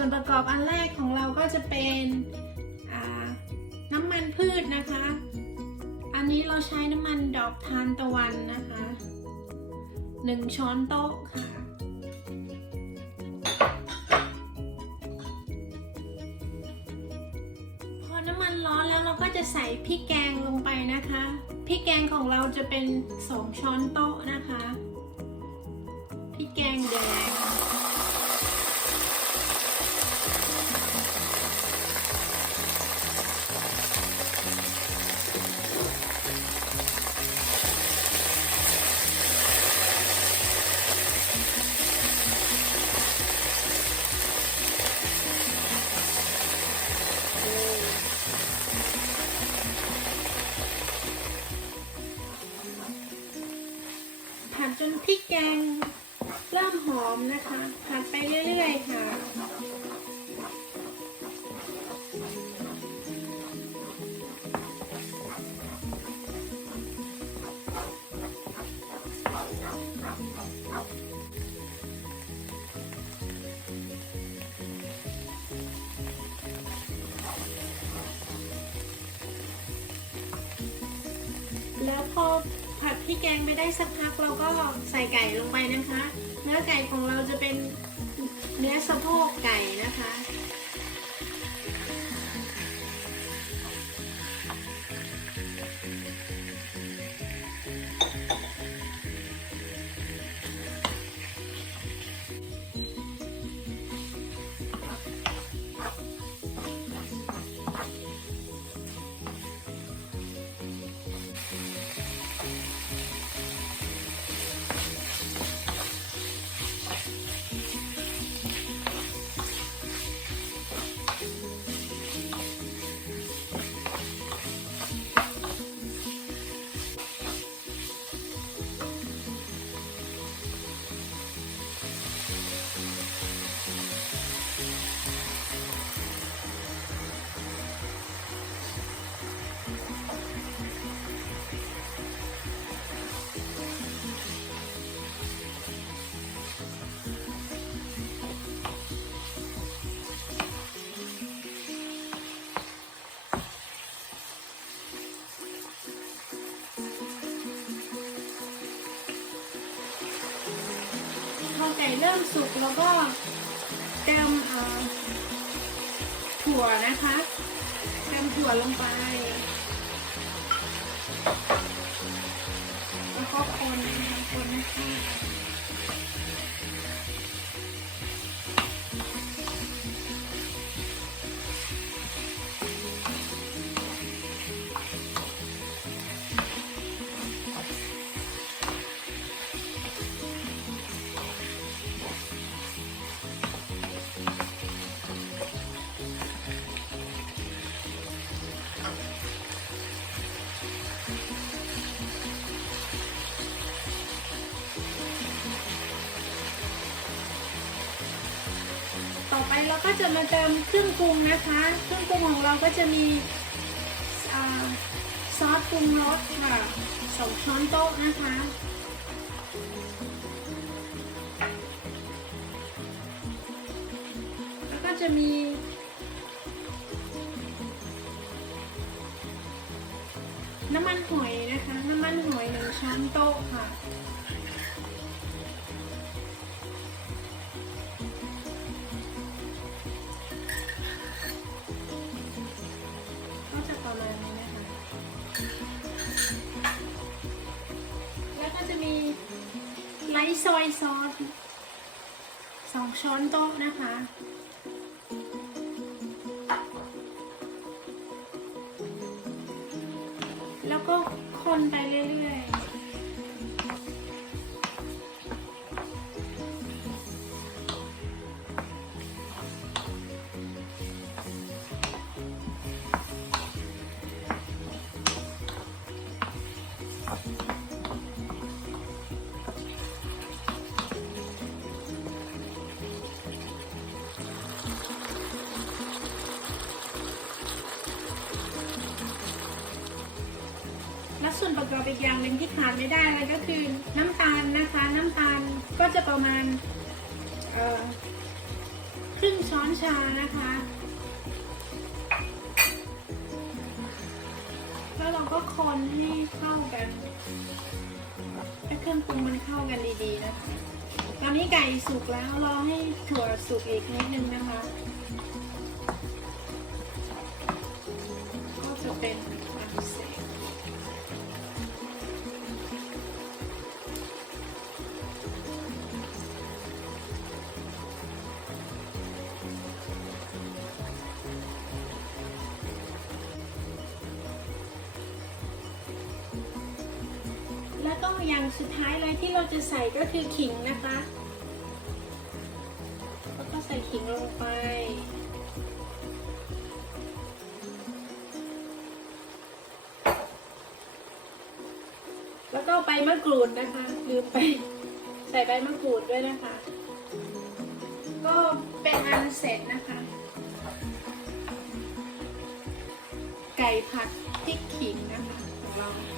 ส่วนประกอบอันแรกของเราก็จะเป็นน้ำมันพืชนะคะอันนี้เราใช้น้ำมันดอกทานตะวันนะคะ1 ช้อนโต๊ะค่ะพอน้ำมันร้อนแล้วเราก็จะใส่พริกแกงลงไปนะคะพริกแกงของเราจะเป็น2 ช้อนโต๊ะนะคะพริกแกงแดงผัดจนพริกแกงเริ่มหอมนะคะผัดไปเรื่อยๆค่ะแล้วพอผัดพริกแกงไปได้สักพักเราก็ใส่ไก่ลงไปนะคะเนื้อไก่ของเราจะเป็นเนื้อสะโพกไก่นะคะพอไก่เริ่มสุกแล้วก็เติมถั่วนะคะเติมถั่วลงไปแล้วก็คนนะคะต่อไปเราก็จะมาเติมเครื่องปรุงนะคะเครื่องปรุงของเราก็จะมีซอสปรุงรสค่ะ2 ช้อนโต๊ะนะคะแล้วก็จะมีน้ำมันหอยนะคะน้ำมันหอย1 ช้อนโต๊ะค่ะประมาณนี้นะคะแล้วก็จะมีไลท์ซอยซอส2 ช้อนโต๊ะนะคะแล้วก็คนไปเรื่อยๆและส่วนประกอบอีกอย่างหนึ่งที่ขาดไม่ได้เลยก็คือน้ำตาลนะคะน้ำตาลก็จะประมาณ ครึ่งช้อนชานะคะแล้วเราก็คนให้เข้ากันให้เครื่องปรุงมันเข้ากันดีๆนะคะตอนนี้ไก่สุกแล้วรอให้ถั่วสุกอีกนิดนึงนะคะก็จะเป็นอันเสร็จแล้วก็อย่างสุดท้ายเลยที่เราจะใส่ก็คือขิงนะคะแล้วก็ใส่ขิงลงไปแล้วก็ใบมะกรูดนะคะลืมไปใส่ใบมะกรูดด้วยนะคะก็เป็นอันเสร็จนะคะไก่ผัดพริกขิงนะคะของเรา